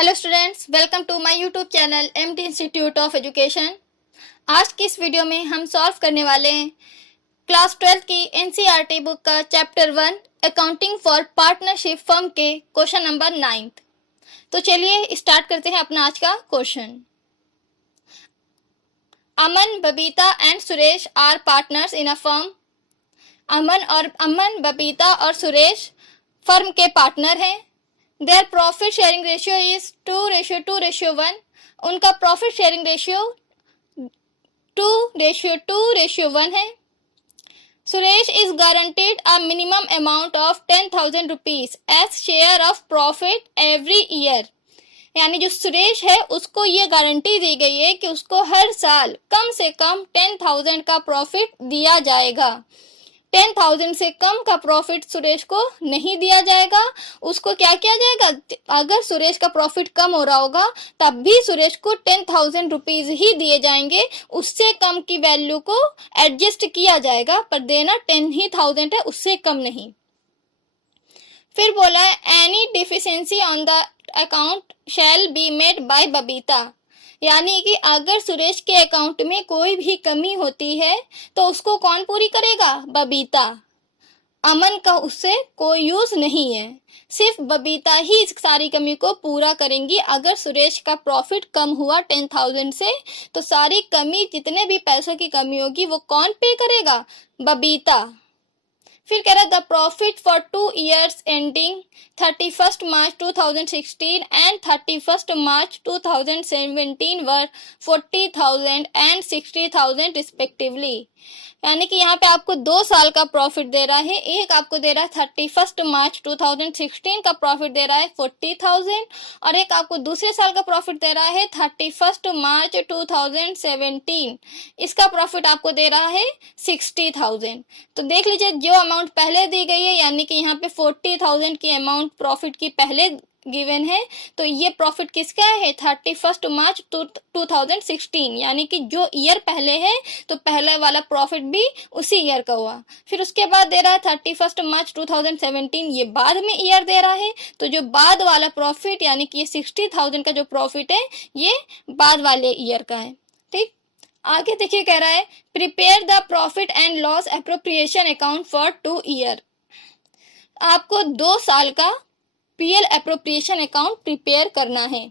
Hello students, welcome to my YouTube channel MT institute of education. आज की इस video में हम सॉल्व करने वाले हैं क्लास 12 की एनसीईआरटी बुक का chapter 1 accounting for partnership firm के क्वेश्चन नंबर 9। तो चलिए स्टार्ट करते हैं अपना आज का question. Aman, Babita and Suresh are partners in a firm. Aman, Babita और सुरेश फर्म के पार्टनर हैं। Their profit sharing ratio is 2:1। उनका प्रॉफिट शेयरिंग रेशियो 2:1 है। Suresh is guaranteed a minimum amount of 10,000 rupees as share of profit every year. यानी जो सुरेश है उसको ये गारंटी दी गई है कि उसको हर साल कम से कम 10,000 का प्रॉफिट दिया जाएगा। 10,000 से कम का प्रॉफिट सुरेश को नहीं दिया जाएगा। उसको क्या किया जाएगा, अगर सुरेश का प्रॉफिट कम हो रहा होगा तब भी सुरेश को 10,000 रुपीज ही दिए जाएंगे। उससे कम की वैल्यू को एडजस्ट किया जाएगा, पर देना 10,000 है, उससे कम नहीं। फिर बोला है any deficiency on the account shall be made by Babita. यानी कि अगर सुरेश के अकाउंट में कोई भी कमी होती है तो उसको कौन पूरी करेगा, बबीता। अमन का उससे कोई यूज नहीं है, सिर्फ बबीता ही इस सारी कमी को पूरा करेंगी। अगर सुरेश का प्रॉफिट कम हुआ 10,000 से तो सारी कमी, जितने भी पैसों की कमी होगी वो कौन पे करेगा, बबीता। फिर कह रहा the profit for 2 years ending 31 March 2016 and 31 March 2017 were 40,000 and 60,000 respectively. यानी कि यहाँ पे आपको 2 साल का प्रॉफिट दे रहा है। एक आपको दे रहा है 31 मार्च 2016 का प्रॉफिट दे रहा है 40,000, और एक आपको दूसरे साल का प्रॉफिट दे रहा है 31 मार्च 2017। इसका प्रॉफिट आपको दे रहा है 60,000। तो देख लीजिए जो अमाउंट पहले दी गई है, यानी कि यहाँ पे 40,000 की अमाउंट प्रॉफिट की पहले गिवन है, तो ये प्रॉफिट किसका है, 31 मार्च 2016। यानी कि जो ईयर पहले है तो पहले वाला प्रॉफिट भी उसी ईयर का हुआ। फिर उसके बाद दे रहा है 31 मार्च 2017, ये बाद में ईयर दे रहा है, तो जो बाद वाला प्रॉफिट यानी कि ये 60,000 का जो प्रॉफिट है ये बाद वाले ईयर का है। ठीक, आगे देखिए कह रहा है prepare the profit and loss appropriation account for 2 year. आपको 2 साल का पीएल एप्रोप्रिएशन अकाउंट प्रिपेयर करना है।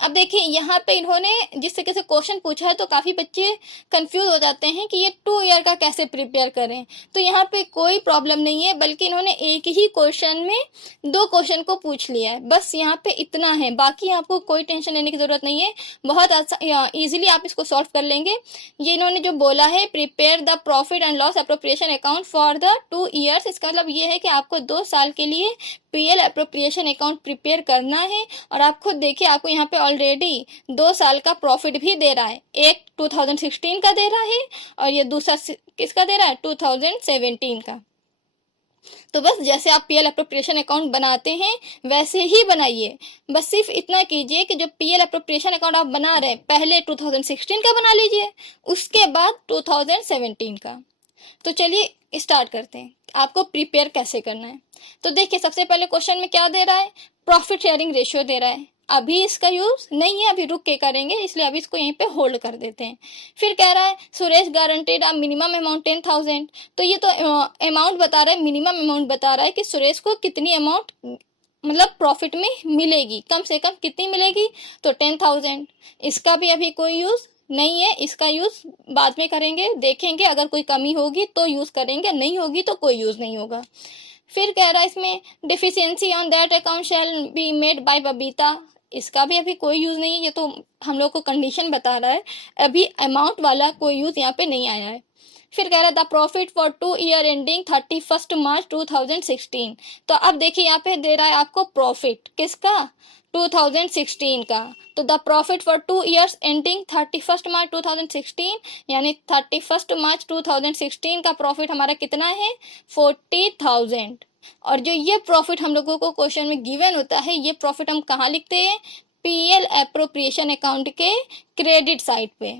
अब देखिए यहाँ पे इन्होंने जिस तरीके से क्वेश्चन पूछा है तो काफ़ी बच्चे कंफ्यूज हो जाते हैं कि ये 2 ईयर का कैसे प्रिपेयर करें। तो यहाँ पे कोई प्रॉब्लम नहीं है, बल्कि इन्होंने एक ही क्वेश्चन में 2 क्वेश्चन को पूछ लिया है, बस यहाँ पे इतना है। बाकी आपको कोई टेंशन लेने की ज़रूरत नहीं है, बहुत ईजिली आप इसको सॉल्व कर लेंगे। ये इन्होंने जो बोला है prepare the profit and loss appropriation account for the 2 years, इसका मतलब ये है कि आपको 2 साल के लिए पीएल एप्रोप्रिएशन अकाउंट प्रिपेयर करना है। और आप खुद देखिए आपको यहाँ पे ऑलरेडी 2 साल का प्रॉफिट भी दे रहा है, एक 2016 का दे रहा है और ये दूसरा किसका दे रहा है, 2017 का। तो बस जैसे आप पीएल एप्रोप्रिएशन अकाउंट बनाते हैं वैसे ही बनाइए। बस सिर्फ इतना कीजिए कि जो पीएल एप्रोप्रिएशन अकाउंट आप बना रहे हैं पहले 2016 का बना लीजिए, उसके बाद 2017 का। तो चलिए स्टार्ट करते हैं आपको प्रिपेयर कैसे करना है। तो देखिए सबसे पहले क्वेश्चन में क्या दे रहा है, प्रॉफिट शेयरिंग रेशियो दे रहा है। अभी इसका यूज नहीं है, अभी रुक के करेंगे, इसलिए अभी इसको यहीं पे होल्ड कर देते हैं। फिर कह रहा है Suresh guaranteed a minimum amount 10,000। तो ये तो अमाउंट बता रहा है, मिनिमम अमाउंट बता रहा है कि सुरेश को कितनी अमाउंट मतलब प्रॉफिट में मिलेगी, कम से कम कितनी मिलेगी, तो 10,000। इसका भी अभी कोई यूज नहीं है, इसका यूज बाद में करेंगे, देखेंगे अगर कोई कमी होगी तो यूज करेंगे, नहीं होगी तो कोई यूज नहीं होगा। फिर कह रहा है इसमें deficiency on that account shall be made by Babita. इसका भी अभी कोई यूज नहीं है, ये तो हम लोग को कंडीशन बता रहा है, अभी अमाउंट वाला कोई यूज यहाँ पे नहीं आया है। फिर कह रहा है the profit for 2 year ending 31 मार्च 2016। तो अब देखिए यहाँ पे दे रहा है आपको प्रॉफिट किसका, 2016 का। तो the profit for 2 years ending 31 मार्च 2016, यानी 31 मार्च 2016 का प्रॉफिट हमारा कितना है, 40,000। और जो ये प्रॉफिट हम लोगों को क्वेश्चन में गिवन होता है, ये प्रॉफिट हम कहाँ लिखते हैं, पीएल एप्रोप्रिएशन अकाउंट के क्रेडिट साइड पे।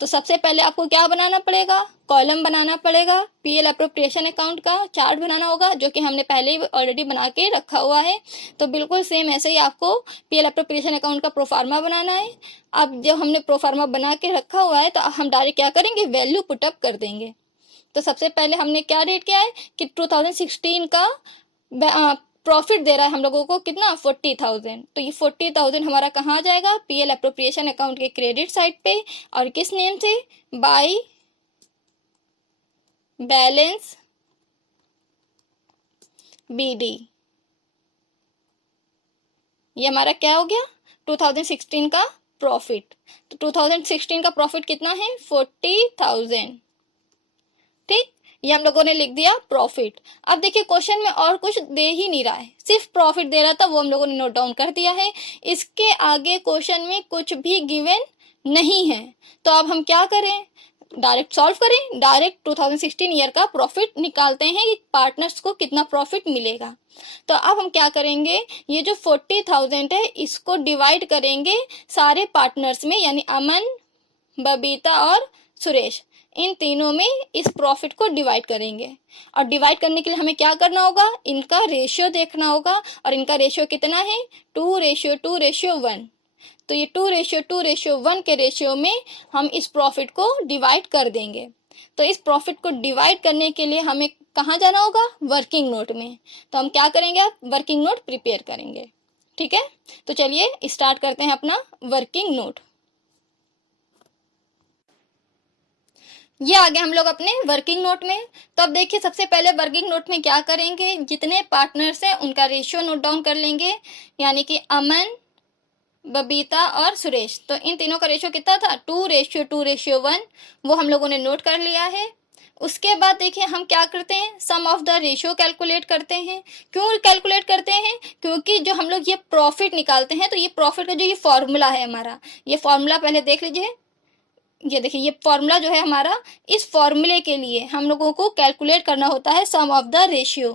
तो सबसे पहले आपको क्या बनाना पड़ेगा, कॉलम बनाना पड़ेगा, पीएल अप्रोप्रिएशन अकाउंट का चार्ट बनाना होगा, जो कि हमने पहले ही ऑलरेडी बना के रखा हुआ है। तो बिल्कुल सेम ऐसे ही आपको पीएल अप्रोप्रिएशन अकाउंट का प्रोफार्मा बनाना है। अब जब हमने प्रोफार्मा बना के रखा हुआ है तो हम डायरेक्ट क्या करेंगे, वैल्यू पुटअप कर देंगे। तो सबसे पहले हमने क्या रेट किया है कि 2016 का प्रॉफिट दे रहा है हम लोगों को कितना, 40,000। तो ये 40,000 हमारा कहाँ आ जाएगा, पीएल अप्रोप्रिएशन अकाउंट के क्रेडिट साइड पे, और किस नेम से, बाय बैलेंस बीडी। ये हमारा क्या हो गया, 2016 का प्रॉफिट। तो 2016 का प्रॉफिट कितना है, 40,000। ठीक, ये हम लोगों ने लिख दिया प्रॉफिट। अब देखिए क्वेश्चन में और कुछ दे ही नहीं रहा है, सिर्फ प्रॉफिट दे रहा था, वो हम लोगों ने नोट डाउन कर दिया है। इसके आगे क्वेश्चन में कुछ भी गिवन नहीं है। तो अब हम क्या करें, डायरेक्ट सॉल्व करें, डायरेक्ट 2016 ईयर का प्रॉफिट निकालते हैं, पार्टनर्स को कितना प्रॉफिट मिलेगा। तो अब हम क्या करेंगे, ये जो 40,000 है इसको डिवाइड करेंगे सारे पार्टनर्स में, यानी अमन, बबीता और सुरेश, इन तीनों में इस प्रॉफिट को डिवाइड करेंगे। और डिवाइड करने के लिए हमें क्या करना होगा, इनका रेशियो देखना होगा। और इनका रेशियो कितना है, 2:2:1। तो ये 2:2:1 के रेशियो में हम इस प्रॉफिट को डिवाइड कर देंगे। तो इस प्रॉफिट को डिवाइड करने के लिए हमें कहाँ जाना होगा, वर्किंग नोट में। तो हम क्या करेंगे, अब वर्किंग नोट प्रिपेयर करेंगे। ठीक है, तो चलिए स्टार्ट करते हैं अपना वर्किंग नोट। ये आ गए हम लोग अपने वर्किंग नोट में। तो अब देखिए सबसे पहले वर्किंग नोट में क्या करेंगे, जितने पार्टनर्स हैं उनका रेशियो नोट डाउन कर लेंगे, यानी कि अमन, बबीता और सुरेश। तो इन तीनों का रेशियो कितना था, 2:2:1, वो हम लोगों ने नोट कर लिया है। उसके बाद देखिए हम क्या करते हैं, सम ऑफ द रेशियो कैलकुलेट करते हैं। क्यों कैलकुलेट करते हैं, क्योंकि जो हम लोग ये प्रॉफिट निकालते हैं, तो ये प्रॉफिट का जो ये फॉर्मूला है हमारा, ये फॉर्मूला पहले देख लीजिए। ये देखिए ये फॉर्मूला जो है हमारा, इस फॉर्मूले के लिए हम लोगों को कैलकुलेट करना होता है सम ऑफ द रेशियो।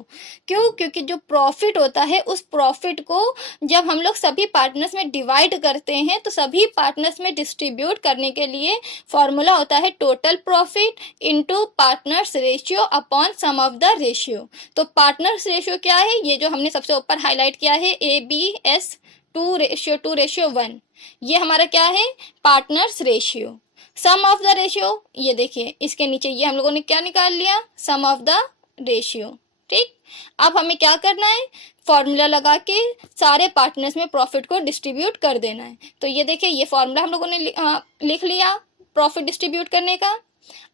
क्यों, क्योंकि जो प्रॉफिट होता है उस प्रॉफिट को जब हम लोग सभी पार्टनर्स में डिवाइड करते हैं, तो सभी पार्टनर्स में डिस्ट्रीब्यूट करने के लिए फॉर्मूला होता है total profit into partners ratio upon sum of the ratio. तो पार्टनर्स रेशियो क्या है, ये जो हमने सबसे ऊपर हाईलाइट किया है, ABS 2:1, ये हमारा क्या है, partners ratio. Sum of the ratio, ये देखिए इसके नीचे ये हम लोगों ने क्या निकाल लिया, सम ऑफ द रेशियो। ठीक, अब हमें क्या करना है, फॉर्मूला लगा के सारे पार्टनर्स में प्रॉफिट को डिस्ट्रीब्यूट कर देना है। तो ये देखिए ये फॉर्मूला हम लोगों ने लिख लिया प्रॉफिट डिस्ट्रीब्यूट करने का।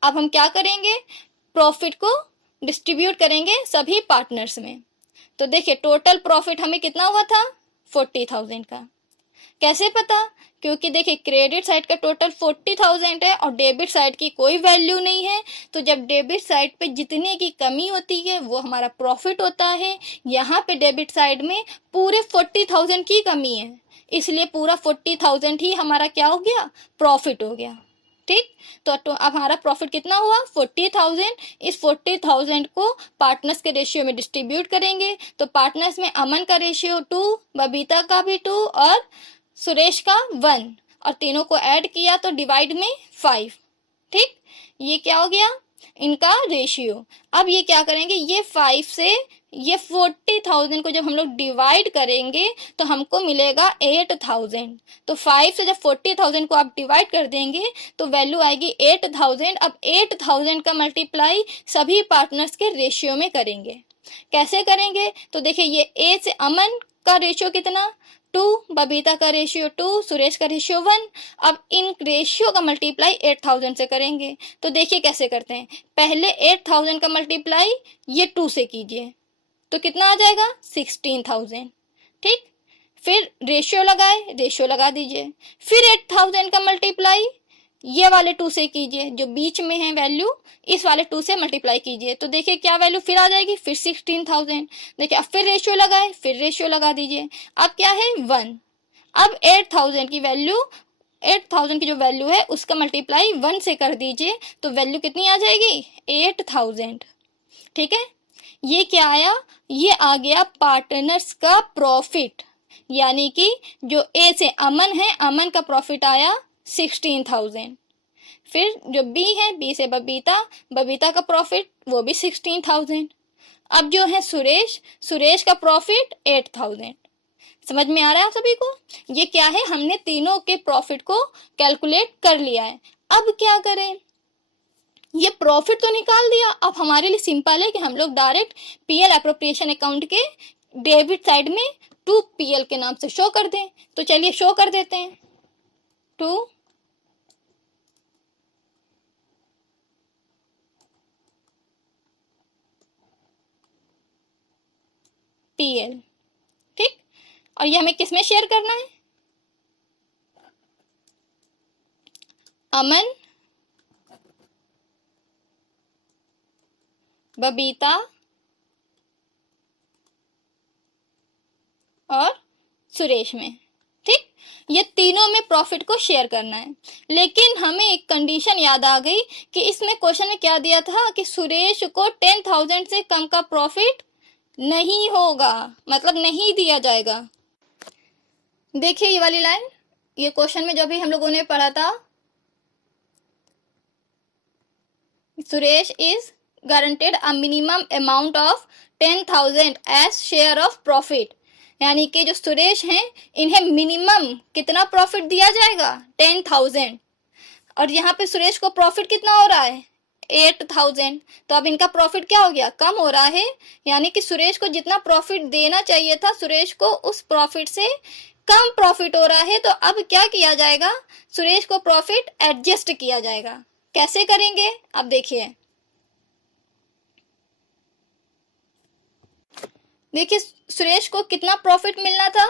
अब हम क्या करेंगे, प्रॉफिट को डिस्ट्रीब्यूट करेंगे सभी पार्टनर्स में। तो देखिए टोटल प्रॉफिट हमें कितना हुआ था, 40,000 का। कैसे पता, क्योंकि देखिए क्रेडिट साइड का टोटल 40,000 है और डेबिट साइड की कोई वैल्यू नहीं है। तो जब डेबिट साइड पे जितने की कमी होती है वो हमारा प्रॉफिट होता है। यहाँ पे डेबिट साइड में पूरे 40,000 की कमी है, इसलिए पूरा 40,000 ही हमारा क्या हो गया, प्रॉफिट हो गया। ठीक, तो अब हमारा प्रॉफिट कितना हुआ, 40,000। इस 40,000 को पार्टनर्स के रेशियो में डिस्ट्रीब्यूट करेंगे। तो पार्टनर्स में अमन का रेशियो 2, बबीता का भी 2 और सुरेश का 1, और तीनों को ऐड किया तो डिवाइड में 5। ठीक, ये क्या हो गया, इनका रेशियो। अब ये क्या करेंगे, ये 5 से ये 40,000 को जब हम लोग डिवाइड करेंगे तो हमको मिलेगा 8,000। तो 5 से जब 40,000 को आप डिवाइड कर देंगे तो वैल्यू आएगी 8,000। अब 8,000 का मल्टीप्लाई सभी पार्टनर्स के रेशियो में करेंगे। कैसे करेंगे, तो देखिए ये ए से अमन का रेशियो कितना, 2, बबीता का रेशियो 2, सुरेश का रेशियो 1। अब इन रेशियो का मल्टीप्लाई 8,000 से करेंगे। तो देखिए कैसे करते हैं, पहले 8,000 का मल्टीप्लाई ये 2 से कीजिए तो कितना आ जाएगा, 16,000। ठीक, फिर रेशियो लगाए, रेशियो लगा दीजिए, फिर 8,000 का मल्टीप्लाई ये वाले 2 से कीजिए, जो बीच में है वैल्यू, इस वाले 2 से मल्टीप्लाई कीजिए तो देखिए क्या वैल्यू फिर आ जाएगी, फिर 16,000। देखिए अब फिर रेशियो लगाए, फिर रेशियो लगा दीजिए, अब क्या है 1। अब 8,000 की वैल्यू, 8,000 की जो वैल्यू है उसका मल्टीप्लाई 1 से कर दीजिए तो वैल्यू कितनी आ जाएगी, 8,000। ठीक है, ये क्या आया, ये आ गया पार्टनर्स का प्रॉफिट, यानी कि जो ए से अमन है, अमन का प्रॉफिट आया 16,000। फिर जो बी है, बी से बबीता, बबीता का प्रॉफिट वो भी 16,000। अब जो है सुरेश, सुरेश का प्रॉफिट 8,000। समझ में आ रहा है आप सभी को? ये क्या है, हमने तीनों के प्रॉफिट को कैलकुलेट कर लिया है। अब क्या करें, ये प्रॉफिट तो निकाल दिया, अब हमारे लिए सिंपल है कि हम लोग डायरेक्ट पीएल एप्रोप्रिएशन अकाउंट के डेबिट साइड में 2PL के नाम से शो कर दें। तो चलिए शो कर देते हैं 2 PL। ठीक, और ये हमें किसमें शेयर करना है, अमन, बबीता और सुरेश में। ठीक, ये तीनों में प्रॉफिट को शेयर करना है। लेकिन हमें एक कंडीशन याद आ गई कि इसमें क्वेश्चन में क्या दिया था कि सुरेश को 10,000 से कम का प्रॉफिट नहीं होगा, मतलब नहीं दिया जाएगा। देखिए ये वाली लाइन, ये क्वेश्चन में जो भी हम लोगों ने पढ़ा था, Suresh is guaranteed a minimum amount of 10,000 as share of profit, यानी कि जो सुरेश हैं इन्हें मिनिमम कितना प्रॉफिट दिया जाएगा, 10,000। और यहाँ पे सुरेश को प्रॉफिट कितना हो रहा है, 8,000। तो अब इनका प्रॉफिट क्या हो गया, कम हो रहा है, यानी कि सुरेश को जितना प्रॉफिट देना चाहिए था, सुरेश को उस प्रॉफिट से कम प्रॉफिट हो रहा है। तो अब क्या किया जाएगा, सुरेश को प्रॉफिट एडजस्ट किया जाएगा। कैसे करेंगे, अब देखिए, देखिए सुरेश को कितना प्रॉफिट मिलना था,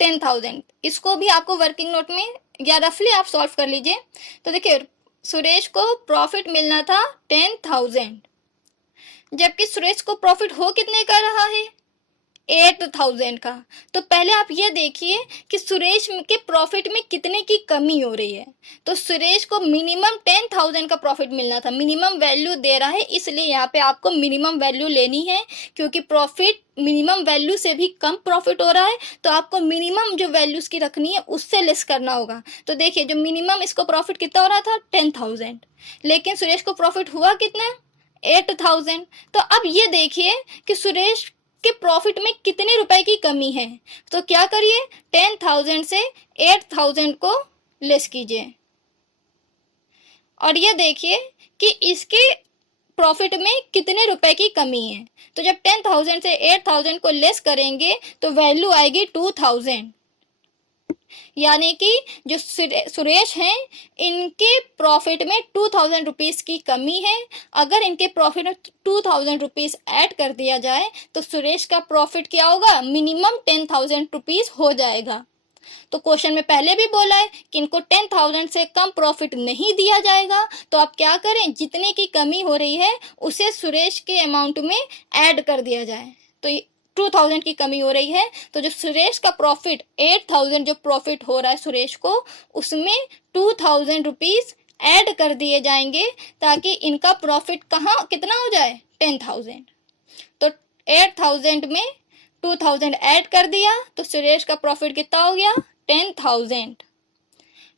10,000। इसको भी आपको वर्किंग नोट में या रफली आप सॉल्व कर लीजिए। तो देखिए सुरेश को प्रॉफिट मिलना था 10,000, जबकि सुरेश को प्रॉफिट हो कितने का रहा है, 8,000 का। तो पहले आप ये देखिए कि सुरेश के प्रॉफिट में कितने की कमी हो रही है। तो सुरेश को मिनिमम 10,000 का प्रॉफिट मिलना था, मिनिमम वैल्यू दे रहा है, इसलिए यहाँ पे आपको मिनिमम वैल्यू लेनी है, क्योंकि प्रॉफिट मिनिमम वैल्यू से भी कम प्रॉफिट हो रहा है। तो आपको मिनिमम जो वैल्यूज की रखनी है उससे लेस करना होगा। तो देखिए जो मिनिमम इसको प्रॉफिट कितना हो रहा था, 10,000, लेकिन सुरेश को प्रॉफिट हुआ कितना, 8,000। तो अब ये देखिए कि सुरेश के प्रॉफिट में कितने रुपए की कमी है। तो क्या करिए, 10,000 से 8,000 को लेस कीजिए, और ये देखिए कि इसके प्रॉफिट में कितने रुपए की कमी है। तो जब 10,000 से 8,000 को लेस करेंगे तो वैल्यू आएगी 2,000, यानी कि जो सुरेश हैं इनके प्रॉफिट में 2,000 रुपीज की कमी है। अगर इनके प्रॉफिट में 2,000 रुपीज ऐड कर दिया जाए तो सुरेश का प्रॉफिट क्या होगा, मिनिमम 10,000 रुपीज हो जाएगा। तो क्वेश्चन में पहले भी बोला है कि इनको 10,000 से कम प्रॉफिट नहीं दिया जाएगा। तो आप क्या करें, जितने की कमी हो रही है उसे सुरेश के अमाउंट में ऐड कर दिया जाए। तो 2,000 की कमी हो रही है, तो जो सुरेश का प्रॉफिट 8,000 जो प्रॉफिट हो रहा है सुरेश को, उसमें 2,000 रुपीज ऐड कर दिए जाएंगे, ताकि इनका प्रॉफिट कहाँ कितना हो जाए, 10,000। तो 8,000 में 2,000 ऐड कर दिया तो सुरेश का प्रॉफिट कितना हो गया, 10,000।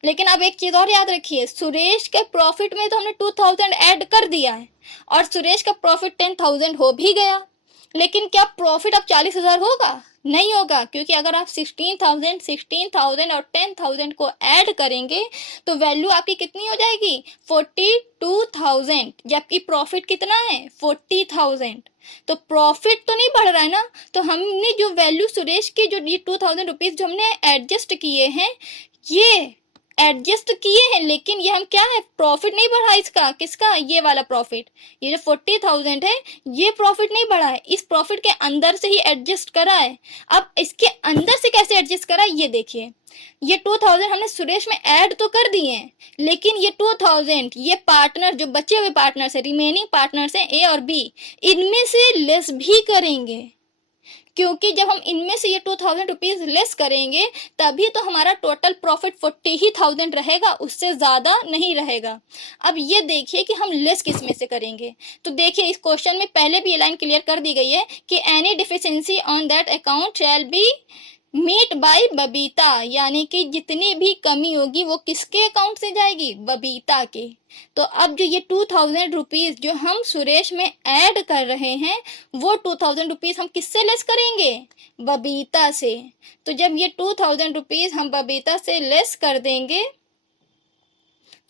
लेकिन अब एक चीज और याद रखिए, सुरेश के प्रॉफिट में तो हमने 2,000 ऐड कर दिया है और सुरेश का प्रॉफिट 10,000 हो भी गया, लेकिन क्या प्रॉफिट अब 40,000 होगा, नहीं होगा, क्योंकि अगर आप 16,000 और 10,000 को ऐड करेंगे तो वैल्यू आपकी कितनी हो जाएगी, 42,000, जबकि प्रॉफिट कितना है, 40,000। तो प्रॉफिट तो नहीं बढ़ रहा है ना। तो हमने जो वैल्यू सुरेश की जो ये 2,000 रुपीज जो हमने एडजस्ट किए हैं, ये एडजस्ट किए हैं, लेकिन ये हम क्या है, प्रॉफिट नहीं बढ़ा इसका, किसका, ये वाला प्रॉफिट, ये जो 40,000 है ये प्रॉफिट नहीं बढ़ा है, इस प्रॉफिट के अंदर से ही एडजस्ट करा है। अब इसके अंदर से कैसे एडजस्ट करा, ये देखिए, ये 2,000 हमने सुरेश में ऐड तो कर दिए हैं, लेकिन ये 2,000 ये पार्टनर जो बचे हुए पार्टनर है, रिमेनिंग पार्टनर्स हैं ए और बी, इनमें से लेस भी करेंगे, क्योंकि जब हम इनमें से ये 2,000 रुपीज लेस करेंगे तभी तो हमारा टोटल प्रॉफिट 40,000 रहेगा, उससे ज्यादा नहीं रहेगा। अब ये देखिए कि हम लेस किस में से करेंगे। तो देखिए इस क्वेश्चन में पहले भी ये लाइन क्लियर कर दी गई है कि any deficiency on that account shall be meet by Babita, यानी कि जितनी भी कमी होगी वो किसके अकाउंट से जाएगी, बबीता के। तो अब जो ये 2000 रुपीज जो हम सुरेश में ऐड कर रहे हैं, वो 2000 रुपीज हम किससे लेस करेंगे, बबीता से। तो जब ये 2000 रुपीज हम बबीता से लेस कर देंगे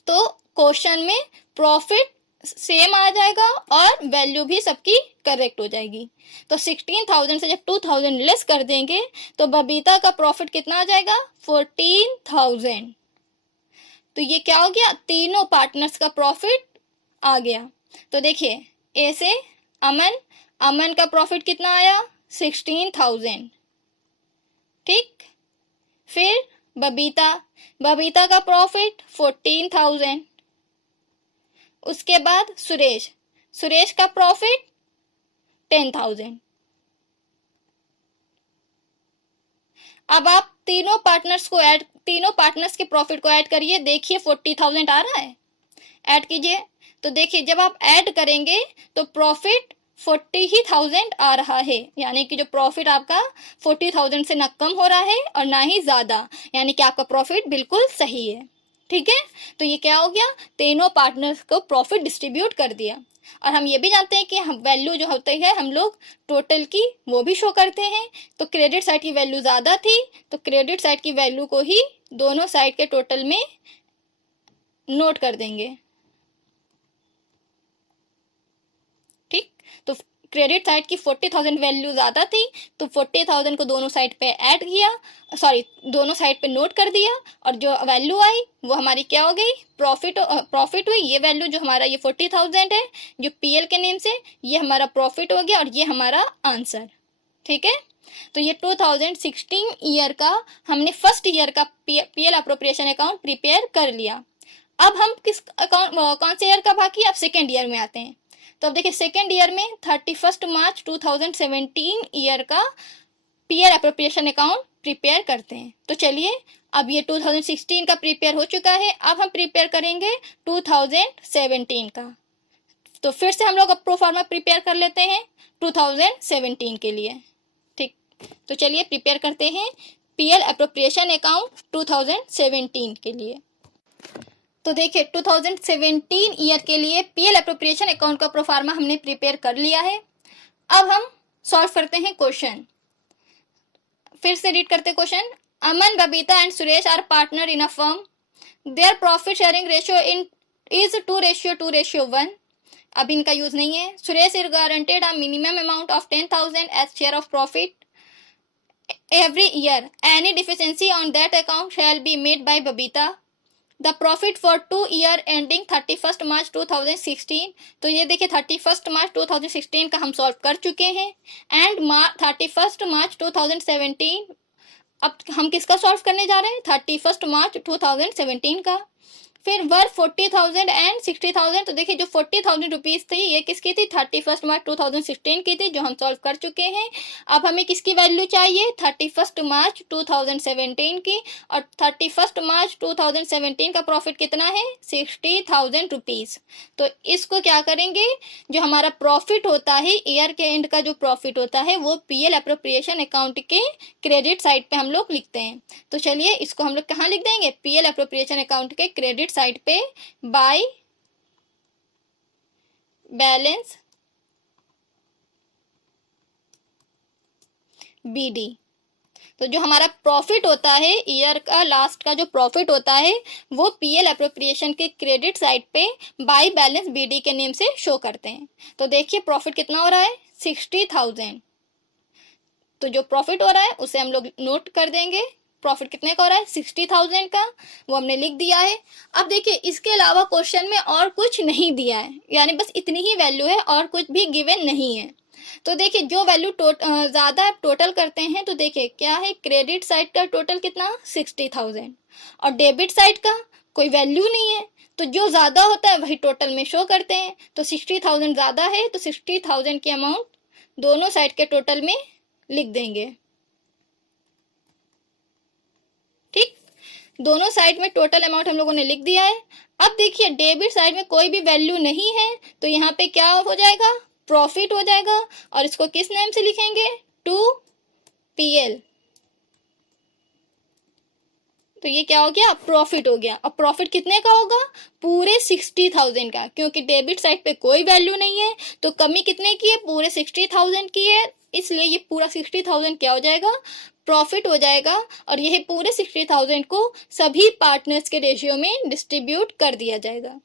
तो क्वेश्चन में प्रॉफिट सेम आ जाएगा और वैल्यू भी सबकी करेक्ट हो जाएगी। तो 16,000 से जब 2000 लेस कर देंगे तो बबीता का प्रॉफिट कितना आ जाएगा, 14,000। तो ये क्या हो गया, तीनों पार्टनर्स का प्रॉफिट आ गया। तो देखिए ए से अमन का प्रॉफिट कितना आया, 16,000। ठीक, फिर बबीता का प्रॉफिट 14,000। उसके बाद सुरेश का प्रॉफिट 10,000। अब आप तीनों पार्टनर्स के प्रॉफिट को ऐड करिए, देखिए 40,000 आ रहा है, ऐड कीजिए। तो देखिए जब आप ऐड करेंगे तो प्रॉफिट 40,000 आ रहा है, यानी कि जो प्रॉफिट आपका 40,000 से ना कम हो रहा है और ना ही ज्यादा, यानी कि आपका प्रॉफिट बिल्कुल सही है। ठीक है, तो ये क्या हो गया, तीनों पार्टनर्स को प्रॉफिट डिस्ट्रीब्यूट कर दिया। और हम ये भी जानते हैं कि हम वैल्यू जो होती है हम लोग टोटल की वो भी शो करते हैं। तो क्रेडिट साइड की वैल्यू ज्यादा थी तो क्रेडिट साइड की वैल्यू को ही दोनों साइड के टोटल में नोट कर देंगे। ठीक, तो क्रेडिट साइड की 40,000 वैल्यू ज्यादा थी तो 40,000 को दोनों साइड पे ऐड किया, दोनों साइड पे नोट कर दिया, और जो वैल्यू आई वो हमारी क्या हो गई, प्रॉफिट हुई। ये वैल्यू जो हमारा ये 40,000 है जो पीएल के नेम से, ये हमारा प्रॉफिट हो गया और ये हमारा आंसर। ठीक है, तो ये 2016 ईयर का हमने फर्स्ट ईयर का पीएल अप्रोप्रिएशन अकाउंट प्रिपेयर कर लिया। अब हम किस अकाउंट कौन से ईयर का बाकी, अब सेकेंड ईयर में आते हैं। तो अब देखिए सेकेंड ईयर में 31 मार्च 2017 ईयर का पीएल अप्रोप्रिएशन अकाउंट प्रिपेयर करते हैं। तो चलिए अब ये 2016 का प्रिपेयर हो चुका है, अब हम प्रिपेयर करेंगे 2017 का। तो फिर से हम लोग अब प्रोफार्मा प्रिपेयर कर लेते हैं 2017 के लिए। ठीक, तो चलिए प्रिपेयर करते हैं पीएल अप्रोप्रिएशन अकाउंट 2017 के लिए। तो देखिए 2017 ईयर के लिए पीएल अप्रोप्रिएशन अकाउंट का प्रोफार्मा हमने प्रिपेयर कर लिया है। अब हम सॉल्व करते हैं क्वेश्चन। फिर से रीड करते question. Aman, Babita and Suresh are partner in a firm. Their profit sharing ratio is 2:2:1। अब इनका यूज नहीं है। Suresh is guaranteed a minimum amount of 10,000 as share of profit every year. Any deficiency on that account shall be made by Babita. The profit for 2 year ending 31st March 2016. तो ये देखिए 31st March 2016 का हम solve कर चुके हैं and 31st March 2017। अब हम किसका सॉल्व करने जा रहे हैं, 31st March 2017 का। फिर वर्थ 40,000 एंड 60,000। तो देखिए जो 40,000 रुपीज थी ये किसकी थी, 31st मार्च 2016 की थी, जो हम सॉल्व कर चुके हैं। अब हमें किसकी वैल्यू चाहिए, 31st मार्च 2017 की, और 31st मार्च 2017 का प्रॉफिट कितना है, 60,000 रुपीज। तो इसको क्या करेंगे, जो हमारा प्रॉफिट होता है ईयर के एंड का जो प्रॉफिट होता है वो पीएल अप्रोप्रिएशन अकाउंट के क्रेडिट साइड पे हम लोग लिखते हैं। तो चलिए इसको हम लोग कहाँ लिख देंगे, पीएल अप्रोप्रिएशन अकाउंट के क्रेडिट साइड पे बाय बैलेंस बीडी। तो जो हमारा प्रॉफिट होता है ईयर का लास्ट का जो प्रॉफिट होता है वो पीएल अप्रोप्रिएशन के क्रेडिट साइड पे बाय बैलेंस बीडी के नेम से शो करते हैं। तो देखिए प्रॉफिट कितना हो रहा है, 60,000। तो जो प्रॉफिट हो रहा है उसे हम लोग नोट कर देंगे, प्रॉफिट कितने का हो रहा है, 60,000 का, वो हमने लिख दिया है। अब देखिए इसके अलावा क्वेश्चन में और कुछ नहीं दिया है, यानी बस इतनी ही वैल्यू है और कुछ भी गिवन नहीं है। तो देखिए जो वैल्यू ज्यादा टोटल करते हैं तो देखिए क्या है, क्रेडिट साइड का टोटल कितना, 60,000, और डेबिट साइड का कोई वैल्यू नहीं है। तो जो ज्यादा होता है वही टोटल में शो करते हैं। तो 60,000 ज्यादा है तो 60,000 की अमाउंट दोनों साइड के टोटल में लिख देंगे। ठीक, दोनों साइड में टोटल अमाउंट हम लोगों ने लिख दिया है। अब देखिए डेबिट साइड में कोई भी वैल्यू नहीं है तो यहाँ पे क्या हो जाएगा, प्रॉफिट हो जाएगा, और इसको किस नेम से लिखेंगे, टू पीएल। तो ये क्या हो गया, प्रॉफिट हो गया। अब प्रॉफिट कितने का होगा, पूरे 60,000 का, क्योंकि डेबिट साइड पे कोई वैल्यू नहीं है तो कमी कितने की है, पूरे 60,000 की है, इसलिए ये पूरा 60,000 क्या हो जाएगा, प्रॉफिट हो जाएगा। और यह पूरे 60,000 को सभी पार्टनर्स के रेशियो में डिस्ट्रीब्यूट कर दिया जाएगा।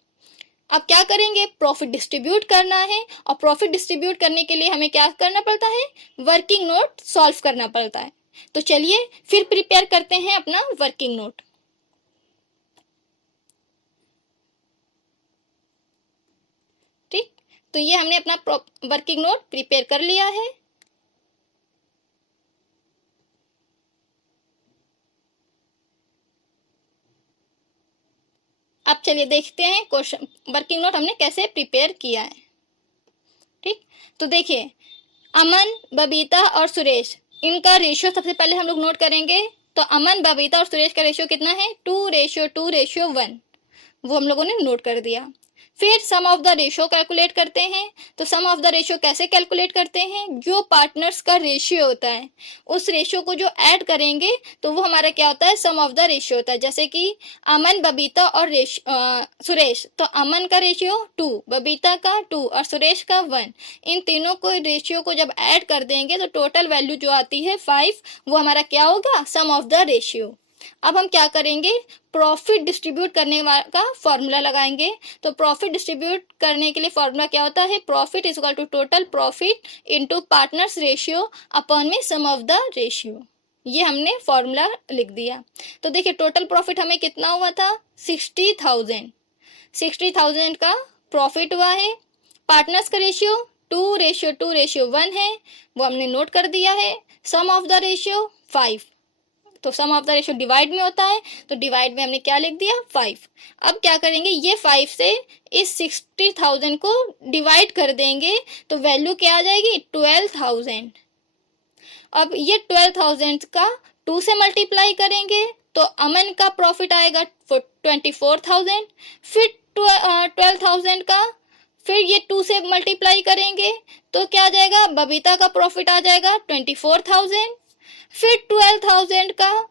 अब क्या करेंगे, प्रॉफिट डिस्ट्रीब्यूट करना है, और प्रॉफिट डिस्ट्रीब्यूट करने के लिए हमें क्या करना पड़ता है, वर्किंग नोट सॉल्व करना पड़ता है। तो चलिए फिर प्रिपेयर करते हैं अपना वर्किंग नोट। ठीक, तो ये हमने अपना वर्किंग नोट प्रिपेयर कर लिया है। अब चलिए देखते हैं क्वेश्चन, वर्किंग नोट हमने कैसे प्रिपेयर किया है। ठीक, तो देखिए अमन, बबीता और सुरेश, इनका रेशियो सबसे पहले हम लोग नोट करेंगे। तो अमन, बबीता और सुरेश का रेशियो कितना है, 2:2:1, वो हम लोगों ने नोट कर दिया। फिर सम ऑफ द रेशियो कैलकुलेट करते हैं। तो सम ऑफ द रेशियो कैसे कैलकुलेट करते हैं, जो पार्टनर्स का रेशियो होता है उस रेशियो को जो ऐड करेंगे तो वो हमारा क्या होता है, सम ऑफ द रेशियो होता है। जैसे कि अमन, बबीता और सुरेश, तो अमन का रेशियो 2, बबीता का 2 और सुरेश का 1। इन तीनों को रेशियो को जब ऐड कर देंगे तो टोटल वैल्यू जो आती है 5, वो हमारा क्या होगा, सम ऑफ द रेशियो। अब हम क्या करेंगे, प्रॉफिट डिस्ट्रीब्यूट करने का फॉर्मूला लगाएंगे। तो प्रॉफिट डिस्ट्रीब्यूट करने के लिए फॉर्मूला क्या होता है, profit is equal to total profit into partners ratio upon में सम ऑफ द रेशियो। ये हमने फॉर्मूला लिख दिया। तो देखिए टोटल प्रॉफिट हमें कितना हुआ था, 60,000 का प्रॉफिट हुआ है। पार्टनर्स का रेशियो 2:1 है, वो हमने नोट कर दिया है। सम ऑफ द रेशियो 5, तो सम ऑफ द रेशियो डिवाइड में होता है, तो डिवाइड में हमने क्या लिख दिया, 5। अब क्या करेंगे, ये 5 से इस 60,000 को डिवाइड कर देंगे तो वैल्यू क्या आ जाएगी, 12,000। अब ये 12,000 का 2 से मल्टीप्लाई करेंगे तो अमन का प्रॉफिट आएगा 24,000। फिर 12,000 का फिर ये 2 से मल्टीप्लाई करेंगे तो क्या आ जाएगा, बबीता का प्रॉफिट आ जाएगा 24,000। फिर 12,000 का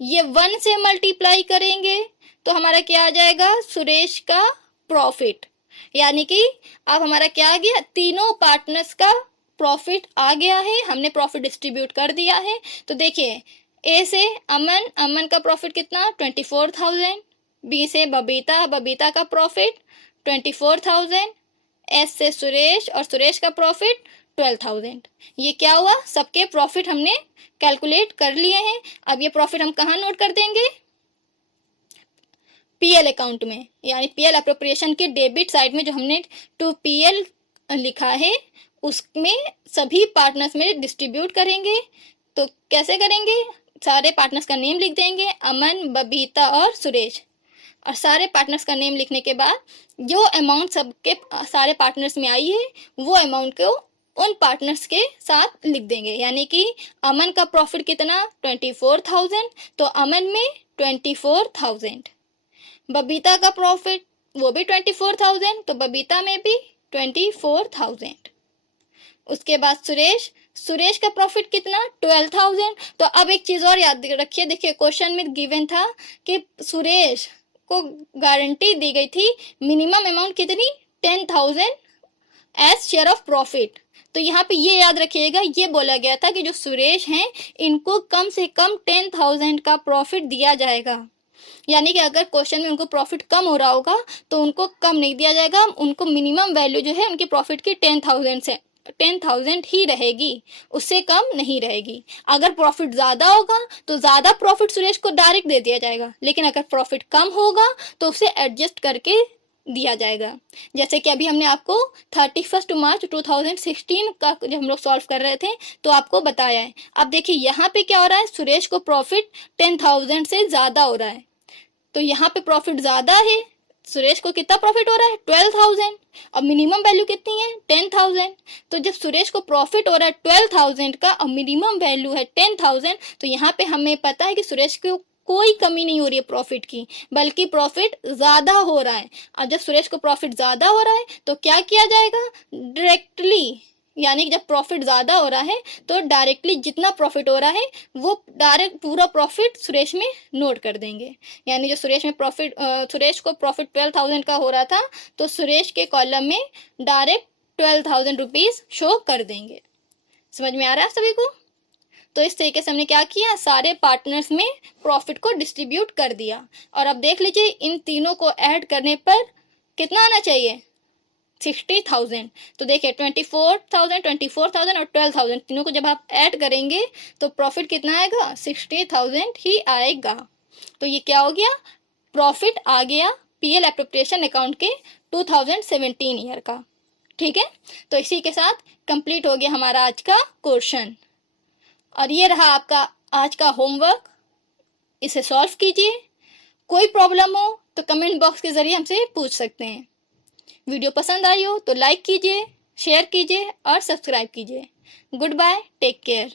ये 1 से मल्टीप्लाई करेंगे तो हमारा क्या आ जाएगा, सुरेश का प्रॉफिट। यानी कि अब हमारा क्या आ गया, तीनों पार्टनर्स का प्रॉफिट आ गया है, हमने प्रॉफिट डिस्ट्रीब्यूट कर दिया है। तो देखिए ए से अमन, अमन का प्रॉफिट कितना, 24,000। बी से बबीता, बबीता का प्रॉफिट 24,000। एस से सुरेश, और सुरेश का प्रॉफिट 12,000। ये क्या हुआ, सबके प्रॉफिट हमने कैलकुलेट कर लिए हैं। अब ये प्रॉफिट हम कहाँ नोट कर देंगे, पीएल अकाउंट में, यानी पीएल अप्रोप्रिएशन के डेबिट साइड में जो हमने टू पीएल लिखा है उसमें सभी पार्टनर्स में डिस्ट्रीब्यूट करेंगे। तो कैसे करेंगे, सारे पार्टनर्स का नेम लिख देंगे, अमन, बबीता और सुरेश, और सारे पार्टनर्स का नेम लिखने के बाद जो अमाउंट सबके सारे पार्टनर्स में आई है वो अमाउंट को उन पार्टनर्स के साथ लिख देंगे। यानी कि अमन का प्रॉफिट कितना, 24,000, तो अमन में 24,000। बबीता का प्रॉफिट वो भी 24,000, तो बबीता में भी 24,000। उसके बाद सुरेश, सुरेश का प्रॉफिट कितना, 12,000। तो अब एक चीज और याद रखिए, देखिए क्वेश्चन में गिवन था कि सुरेश को गारंटी दी गई थी मिनिमम अमाउंट कितनी, 10,000 एज शेयर ऑफ प्रॉफिट। तो यहाँ पे ये याद रखिएगा, ये बोला गया था कि जो सुरेश हैं इनको कम से कम 10,000 का प्रॉफिट दिया जाएगा। यानी कि अगर क्वेश्चन में उनको प्रॉफिट कम हो रहा होगा तो उनको कम नहीं दिया जाएगा, उनको मिनिमम वैल्यू जो है उनके प्रॉफिट की 10,000 ही रहेगी, उससे कम नहीं रहेगी। अगर प्रॉफिट ज्यादा होगा तो ज्यादा प्रॉफिट सुरेश को डायरेक्ट दे दिया जाएगा, लेकिन अगर प्रॉफिट कम होगा तो उसे एडजस्ट करके दिया जाएगा। जैसे कि अभी हमने आपको 31 मार्च 2016 का जब हम लोग सॉल्व कर रहे थे तो आपको बताया है। अब देखिए यहाँ पे क्या हो रहा है, सुरेश को प्रॉफिट 10,000 से ज्यादा हो रहा है, तो यहाँ पे प्रॉफिट ज्यादा है, सुरेश को कितना प्रॉफिट हो रहा है, 12,000। अब मिनिमम वैल्यू कितनी है, 10,000। तो जब सुरेश को प्रॉफिट हो रहा है 12,000 का और मिनिमम वैल्यू है 10,000, तो यहाँ पे हमें पता है कि सुरेश को कोई कमी नहीं हो रही है प्रॉफिट की, बल्कि प्रॉफिट ज्यादा हो रहा है। अब जब सुरेश को प्रॉफिट ज्यादा हो रहा है तो क्या किया जाएगा, डायरेक्टली यानी कि जब प्रॉफिट ज़्यादा हो रहा है तो डायरेक्टली जितना प्रॉफिट हो रहा है वो डायरेक्ट पूरा प्रॉफिट सुरेश में नोट कर देंगे। यानी जो सुरेश को प्रॉफिट 12,000 का हो रहा था तो सुरेश के कॉलम में डायरेक्ट 12,000 रुपीज़ शो कर देंगे। समझ में आ रहा है सभी को? तो इस तरीके से हमने क्या किया, सारे पार्टनर्स में प्रॉफिट को डिस्ट्रीब्यूट कर दिया। और अब देख लीजिए इन तीनों को ऐड करने पर कितना आना चाहिए, 60,000। तो देखिए 24,000 और 12,000 तीनों को जब आप ऐड करेंगे तो प्रॉफिट कितना आएगा, 60,000 ही आएगा। तो ये क्या हो गया, प्रॉफिट आ गया पीएल एप्रोप्रिएशन अकाउंट के 2017 ईयर का। ठीक है, तो इसी के साथ कंप्लीट हो गया हमारा आज का क्वेश्चन। और ये रहा आपका आज का होमवर्क, इसे सॉल्व कीजिए। कोई प्रॉब्लम हो तो कमेंट बॉक्स के जरिए हमसे पूछ सकते हैं। वीडियो पसंद आई हो तो लाइक कीजिए, शेयर कीजिए और सब्सक्राइब कीजिए। Goodbye, take care.